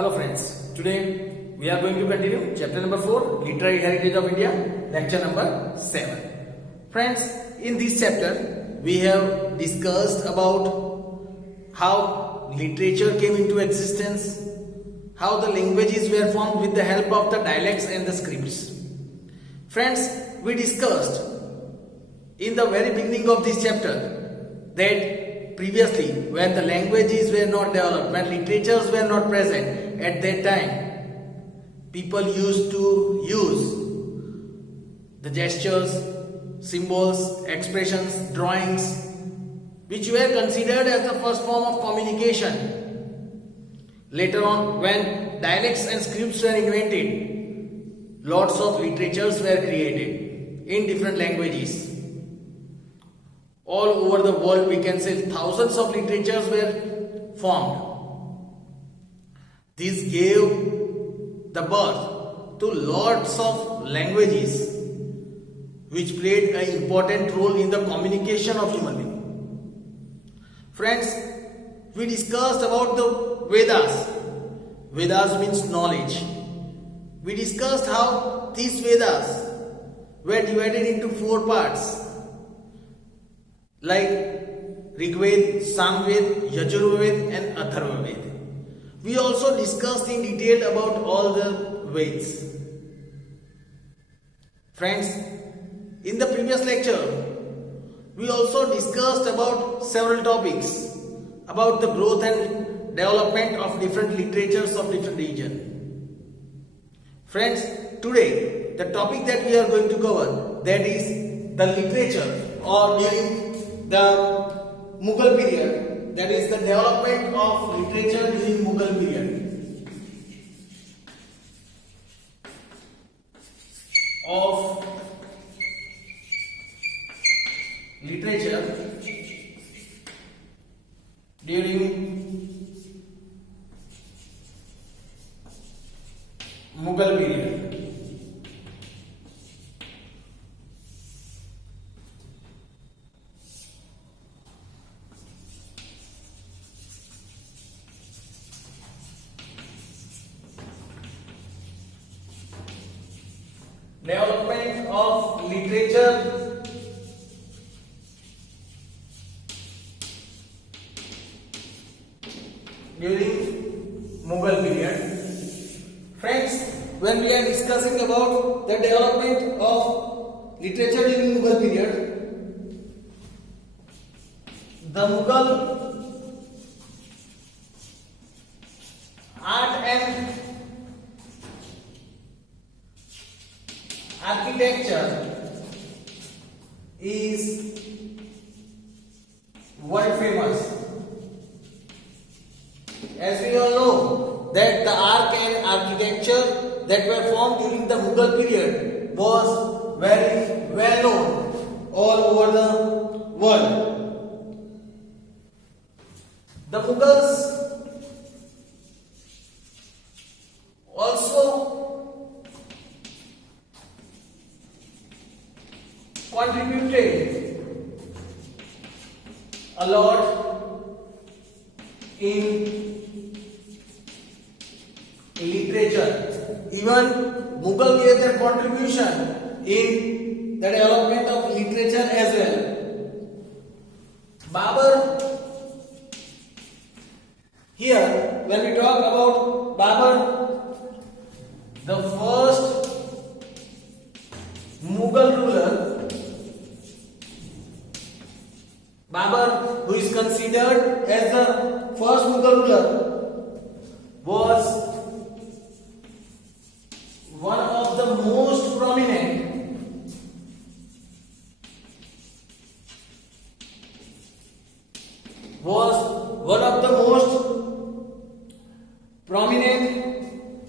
Hello friends, today we are going to continue chapter number 4, Literary Heritage of India, lecture number 7. Friends, in this chapter we have discussed about how literature came into existence, how the languages were formed with the help of the dialects and the scripts. Friends, we discussed in the very beginning of this chapter that previously when the languages were not developed, when literatures were not present at that time, people used to use the gestures, symbols, expressions, drawings, which were considered as the first form of communication. Later on, when dialects and scripts were invented, lots of literatures were created in different languages. All over the world, we can say thousands of literatures were formed. This gave the birth to lots of languages which played an important role in the communication of human beings. Friends, we discussed about the Vedas. Vedas means knowledge. We discussed how these Vedas were divided into 4 parts, like Rigved, Samved, Yajurved and Atharvaved. We also discussed in detail about all the Veds. Friends, in the previous lecture, we also discussed about several topics about the growth and development of different literatures of different regions. Friends, today the topic that we are going to cover, that is the literature or during the Mughal period, that is the development of literature during Mughal period. Of literature during Mughal period. Development of literature during Mughal period. Friends, when we are discussing about the development of literature during Mughal period, the Mughal art and architecture is world famous. As we all know that the art and architecture that were formed during the Mughal period was very well known all over the world. The Mughals also contributed a lot in literature. Even Mughal gave their contribution in the development of literature as well. Babur, here when we talk about Babur, the first Mughal ruler, Babur, who is considered as the first Mughal ruler, was one of the most prominent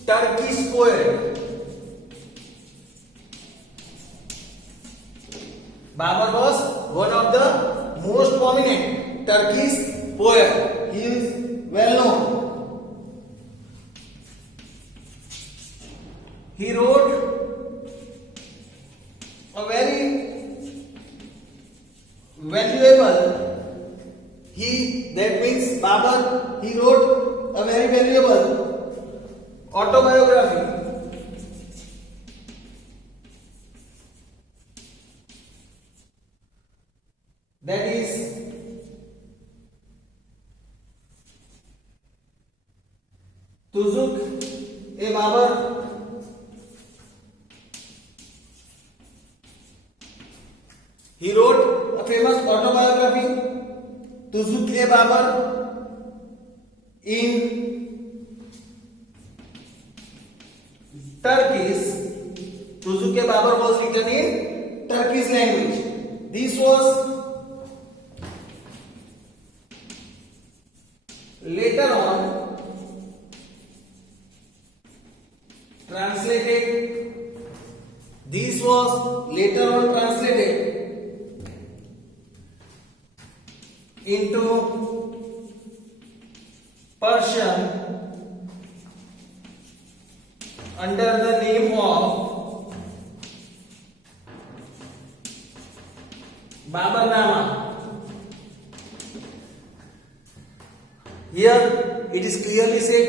Turkish poet. Babur was one of the most prominent Turkish poet. He is well known. He wrote a very valuable, that means Babur, he wrote a very valuable autobiography. That is Tuzuk-e-Babar. He wrote a famous autobiography, Tuzuk-e-Babar, in Turkish. Tuzuk-e-Babar was written in Turkish language. This was later on translated. This was later on translated into Persian under the name of Babarnama. Here it is clearly said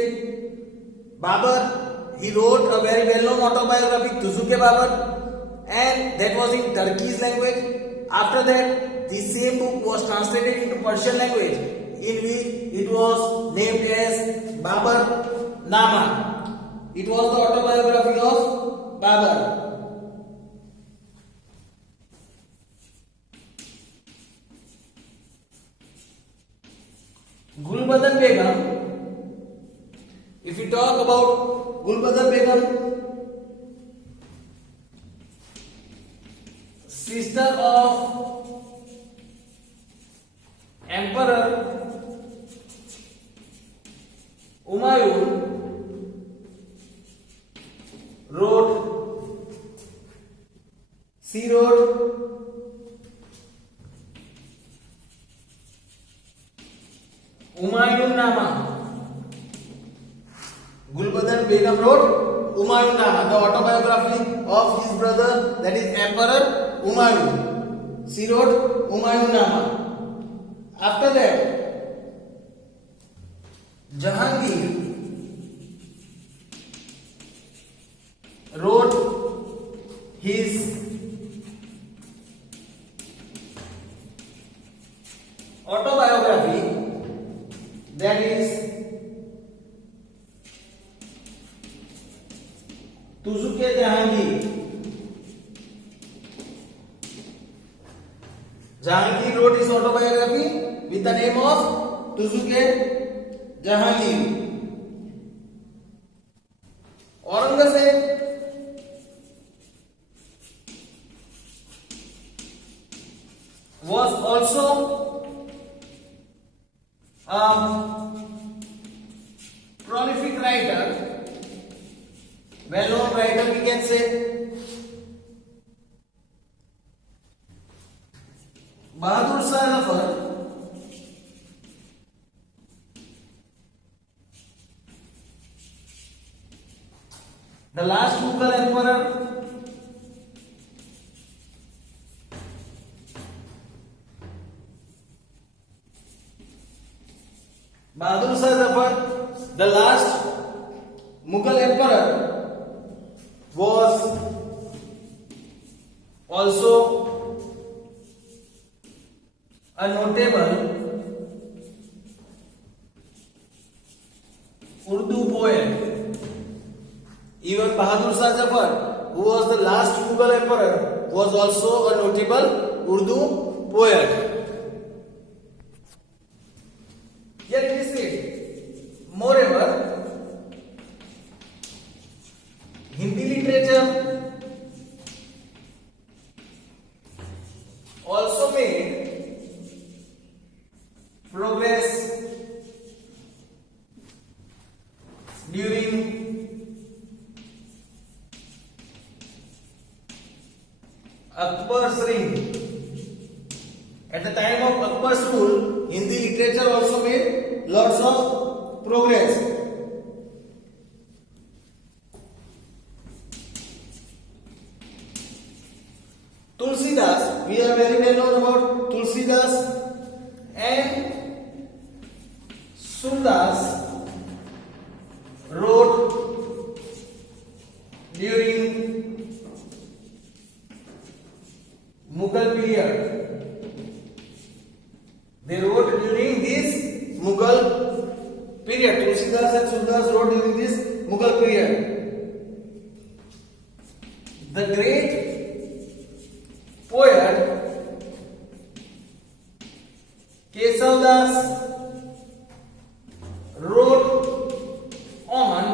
Babar, he wrote a very well-known autobiography, Tuzuk-e-Babar, and that was in Turkish language. After that, the same book was translated into Persian language, in which it was named as Babarnama. It was the autobiography of Babar. Gulbadan Begum. If we talk about Gulbadan Begum, sister of Emperor Humayun, she wrote Humayun Nama. Gulbadan Begum wrote Humayun Nama, the autobiography of his brother, that is Emperor Humayun. She wrote Humayun Nama. After that, Jahangir wrote his autobiography, that is Tuzuk-e-Jahangir. Jahangir wrote his autobiography with the name of Tuzuk-e-Jahangir. Aurangzeb was also a prolific writer, well-known writer we can say. Bahadur Shah Zafar the last Mughal emperor, Bahadur Shah Zafar, the last Mughal emperor, was also a notable Urdu poet. Even Bahadur Shah Zafar, who was the last Mughal emperor, was also a notable Urdu poet. Yet it is said, moreover, Hindi literature also made progress during Akbar's reign. At the time of Akbar's rule, Hindi literature also made lots of progress. Tulsidas, we are very well known about Tulsidas and Sundas wrote Mughal period. They wrote during this Mughal period. Tulsidas and Surdas wrote during this Mughal period. The great poet Kesavdas wrote on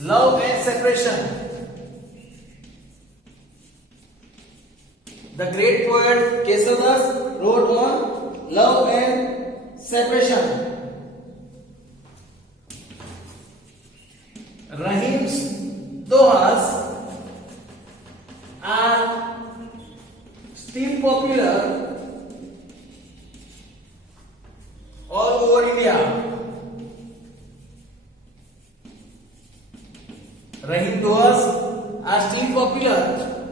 love and separation. The great poet Kesavdas wrote on love and separation. Rahim's dohas are still popular all over India. Rahim dohas are still popular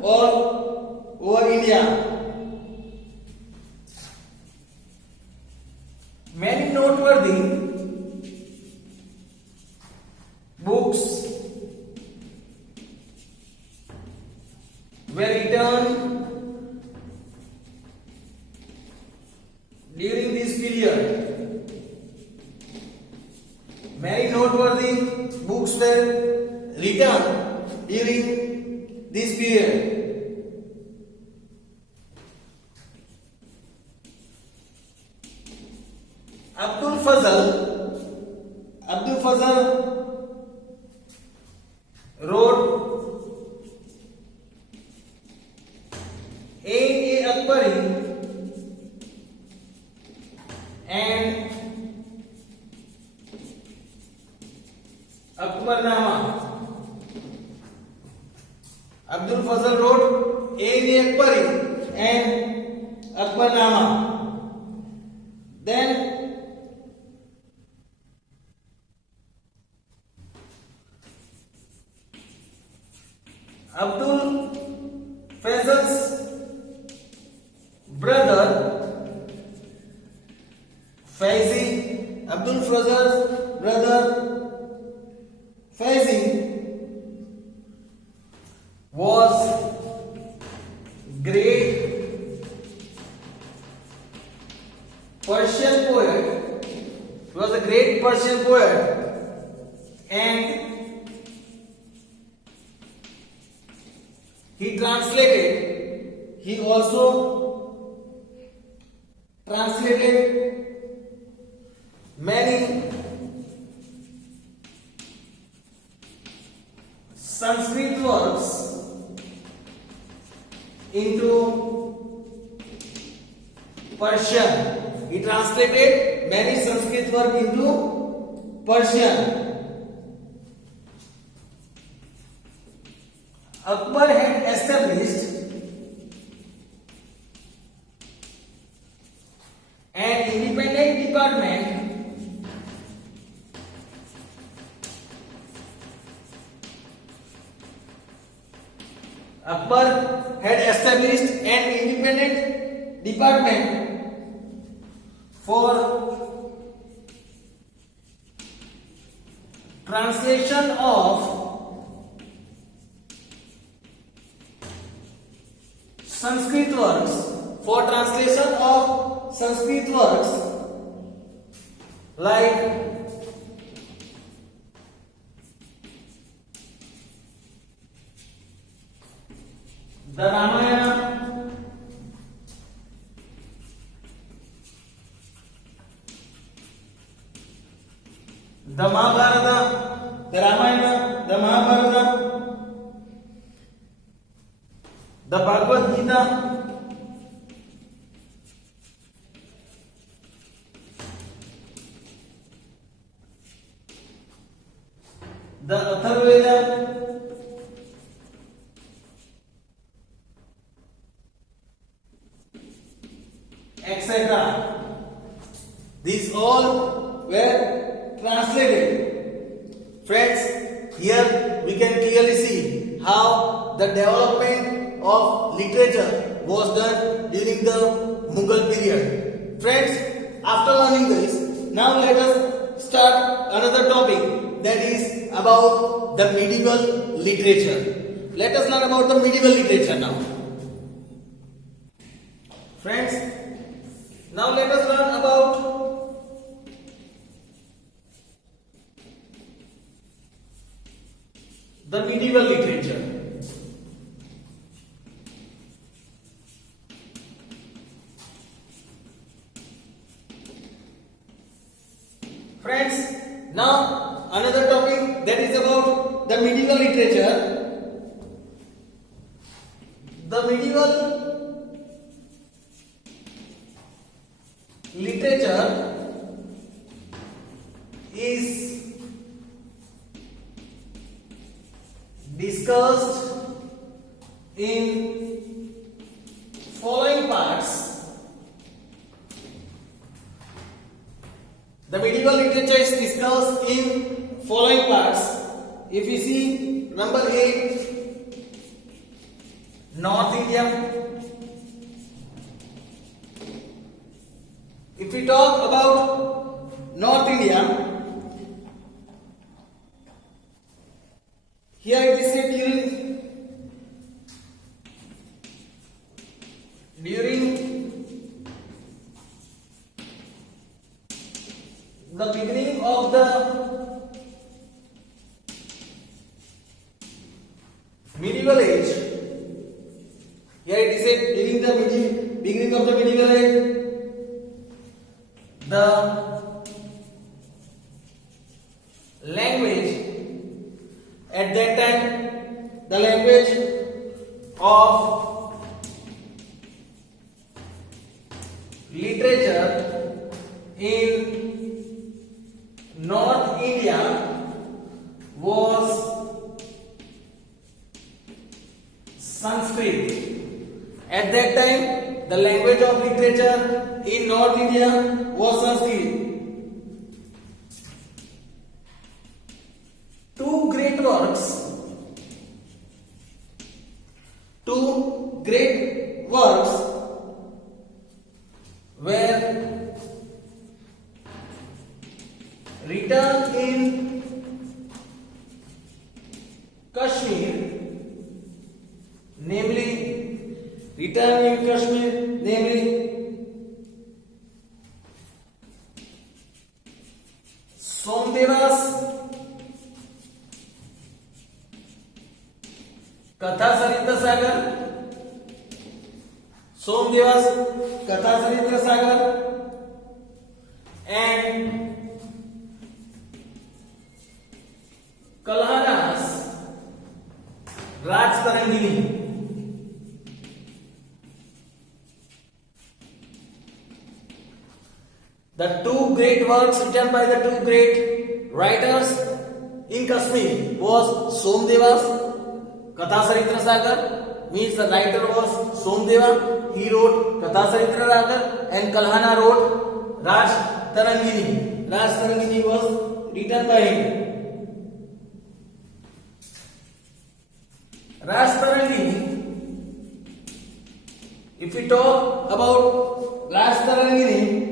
all over India. Many noteworthy books were written during this period. Many noteworthy books were written during this period. Abdul Fazl wrote A. Akbari and Akbarnama. Abdul Fazl wrote A. Akbari and Akbarnama. Then Abdul Fazl's brother Faizi, Abdul Fazl's brother Faizi was great Persian poet. He was a great Persian poet and he also translated many Sanskrit works into Persian. He translated many Sanskrit works into Persian. Akbar had established an independent department Akbar had established an independent department for translation of Sanskrit works, like the Ramayana, the Mahabharata, the Ramayana, the Mahabharata, the Bhagavad Gita, the Atharvaveda, etc. These all were translated. Friends, here we can clearly see how the development of literature was done during the Mughal period. Friends, after learning this, now let us start another topic, that is about the medieval literature. let us learn about the medieval literature now. Friends, now let us learn about the medieval literature. Friends, now another topic that is about the medieval literature. The medieval literature is discussed in following parts. The medieval literature is discussed in following parts. If we see number 8, North India. If we talk about North India, here it is said during the beginning of the medieval age. Here it is said during the beginning of the medieval age, the language at that time, the language of literature in North India was Sanskrit. At that time, the language of literature in North India was Sanskrit. Two great works were written in Kashmir, namely Somdeva's Katha Saritra Sagar, and Kalhana's Raj Tarangini. The two great works written by the two great writers in Kashmir was Somdeva's Katha Saritra Sagar, means the writer was Somdeva, he wrote Katha Saritra Sagar, and Kalhana wrote Raj Tarangini. Raj Tarangini was written by him. Raj Tarangini, if we talk about Raj Tarangini,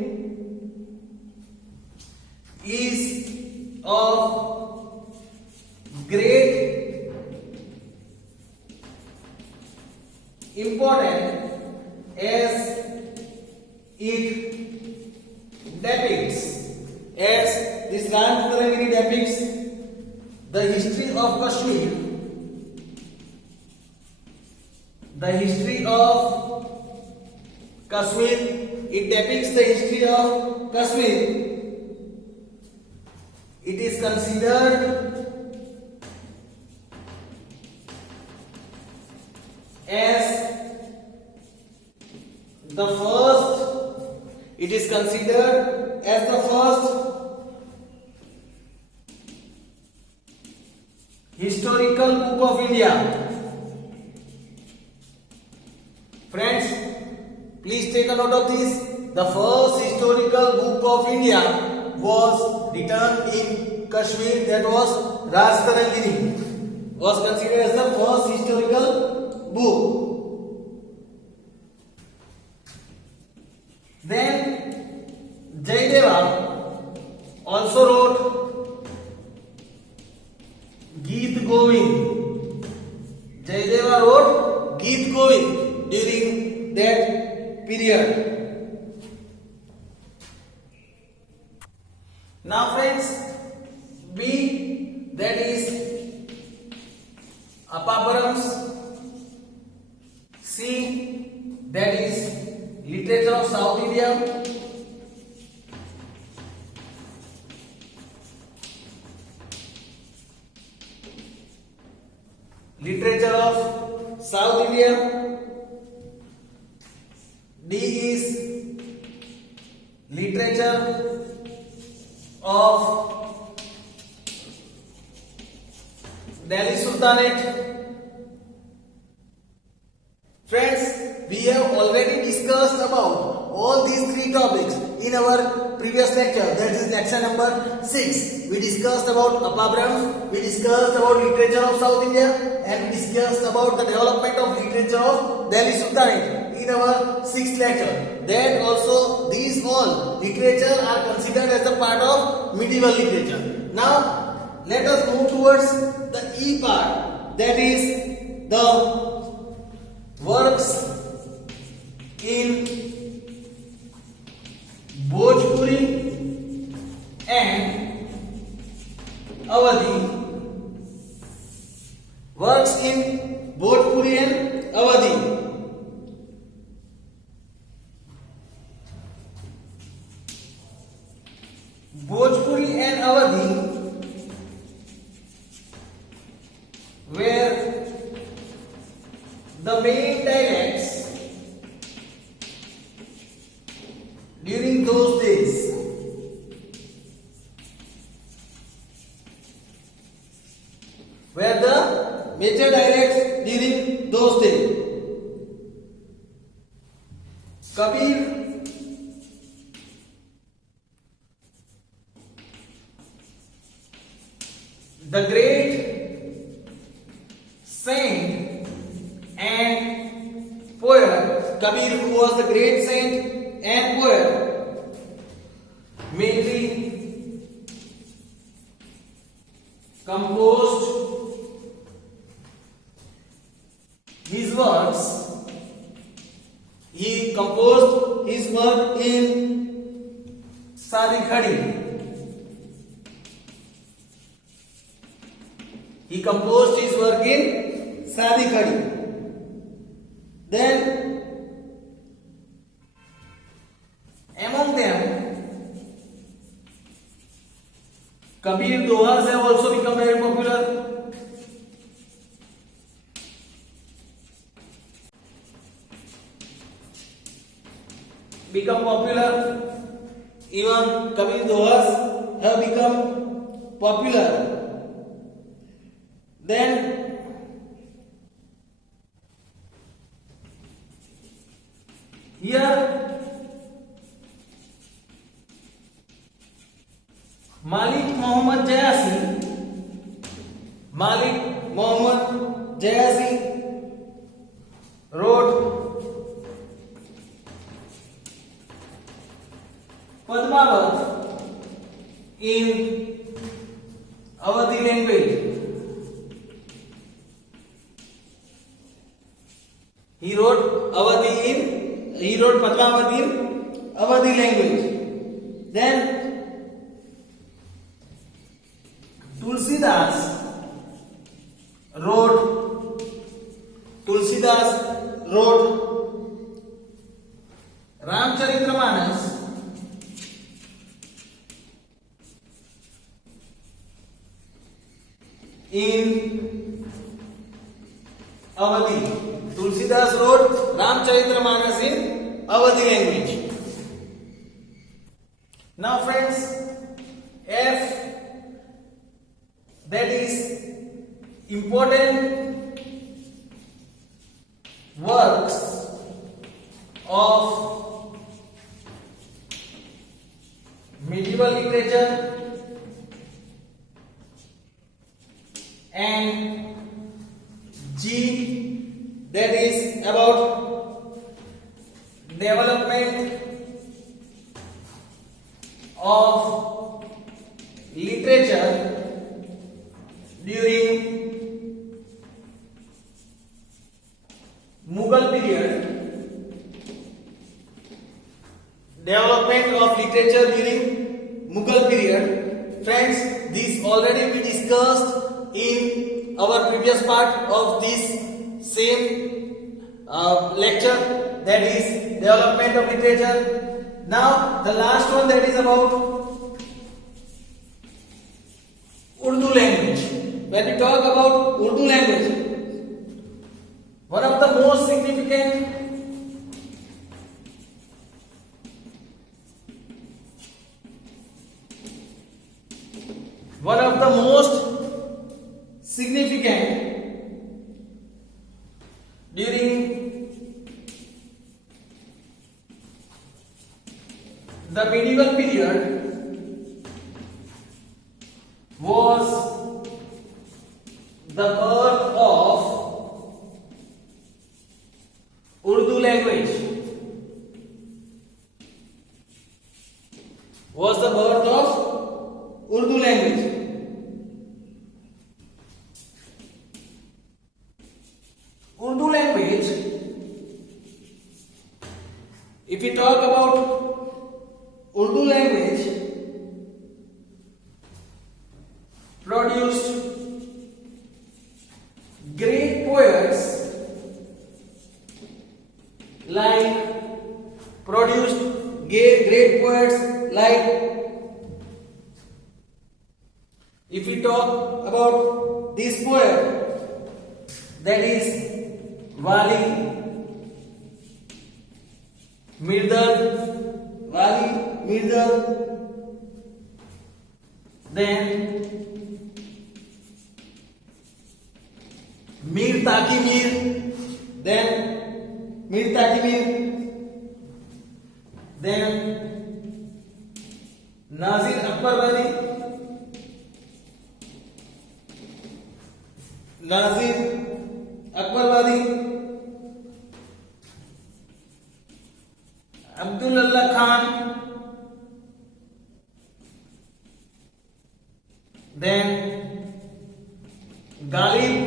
is of great importance as it depicts, as this Raj Tarangini depicts the history of Kashmir, it depicts the history of Kashmir. It is considered as the first historical book of India. Friends, please take a note of this. The first historical book of India was written in Kashmir, that was Raj Tarangini, was considered as the first historical book. Then Jayadeva also wrote Geet Govind. Apabrams. C, that is literature of South India. Literature of South India. D is literature of Delhi Sultanate. Friends, we have already discussed about all these three topics in our previous lecture, that is lecture number 6. We discussed about Apabrams, we discussed about literature of South India, and we discussed about the development of literature of Delhi Sultanate in our 6th lecture. Then also these all literature are considered as a part of medieval literature. Now let us move towards the E part, that is the works in Bhojpuri and Awadhi. Works in Bhojpuri and Awadhi. Bhojpuri and Awadhi were the main dialects during those days. Were the major dialects during those days. Kabir, the great saint and poet, Kabir, who was the great saint and poet, mainly composed his works. He composed his work in Sadi Khadi. He composed his work in Sadi Khadi. Then among them, Kabir Dohas have also become very popular. Even Kabir Dohas have become popular. Then here Malik Muhammad Jayasi wrote Padmavat in Awadhi language. He wrote Padmavat in Awadhi language. Then Tulsidas wrote Ramcharitamanas in Awadhi. Tulsidas wrote Ramcharitamanas in Awadhi language. Now friends, F, that is important works of medieval literature, and G, that is about development of literature during Mughal period. Development of literature during Mughal period. Friends, this already we discussed in our previous part of this same lecture, that is development of literature. Now the last one, that is about Urdu language. When we talk about Urdu language, one of the most significant during the medieval period was the birth of Urdu language. Was the birth of Urdu language. Urdu language, if we talk about Urdu language, produced great poets if we talk about this poet, that is Wali Mirdad, then Mir Taqi Mir, then Nazir Akbarwadi, Abdullah Khan, then Ghalib,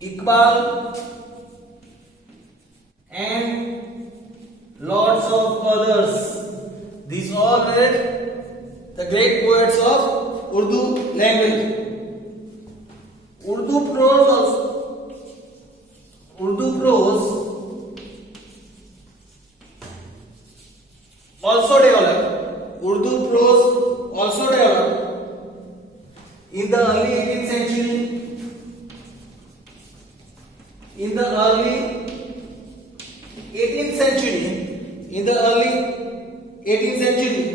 Iqbal, and lots of others. These all were the great poets of Urdu language. Urdu prose also developed. Urdu prose also developed in the early 18th century. In the early 18th century,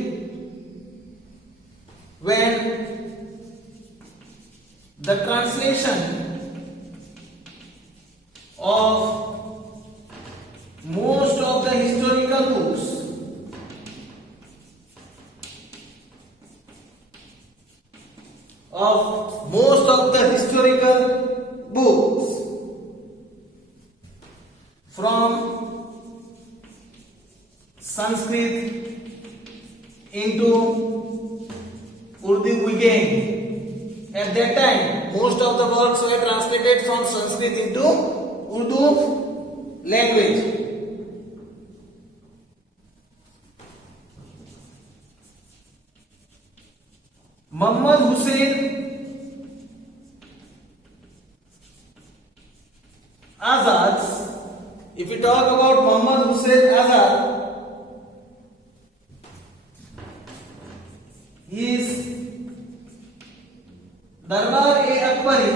when the translation of most of the historical books from Sanskrit into Urdu began. At that time, most of the works were translated from Sanskrit into Urdu language. Muhammad Hussain Azad, if we talk about Muhammad Hussain Azad, his Darbar-e-Akbari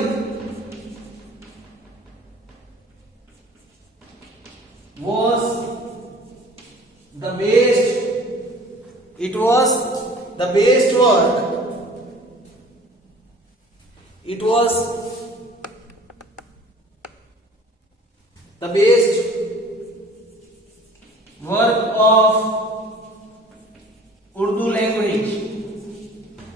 was the best work. It was the best work of Urdu language.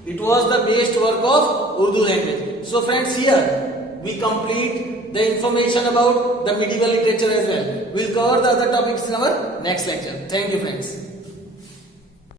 It was the best work of Urdu language. So friends, here we complete the information about the medieval literature as well. We'll cover the other topics in our next lecture. Thank you friends.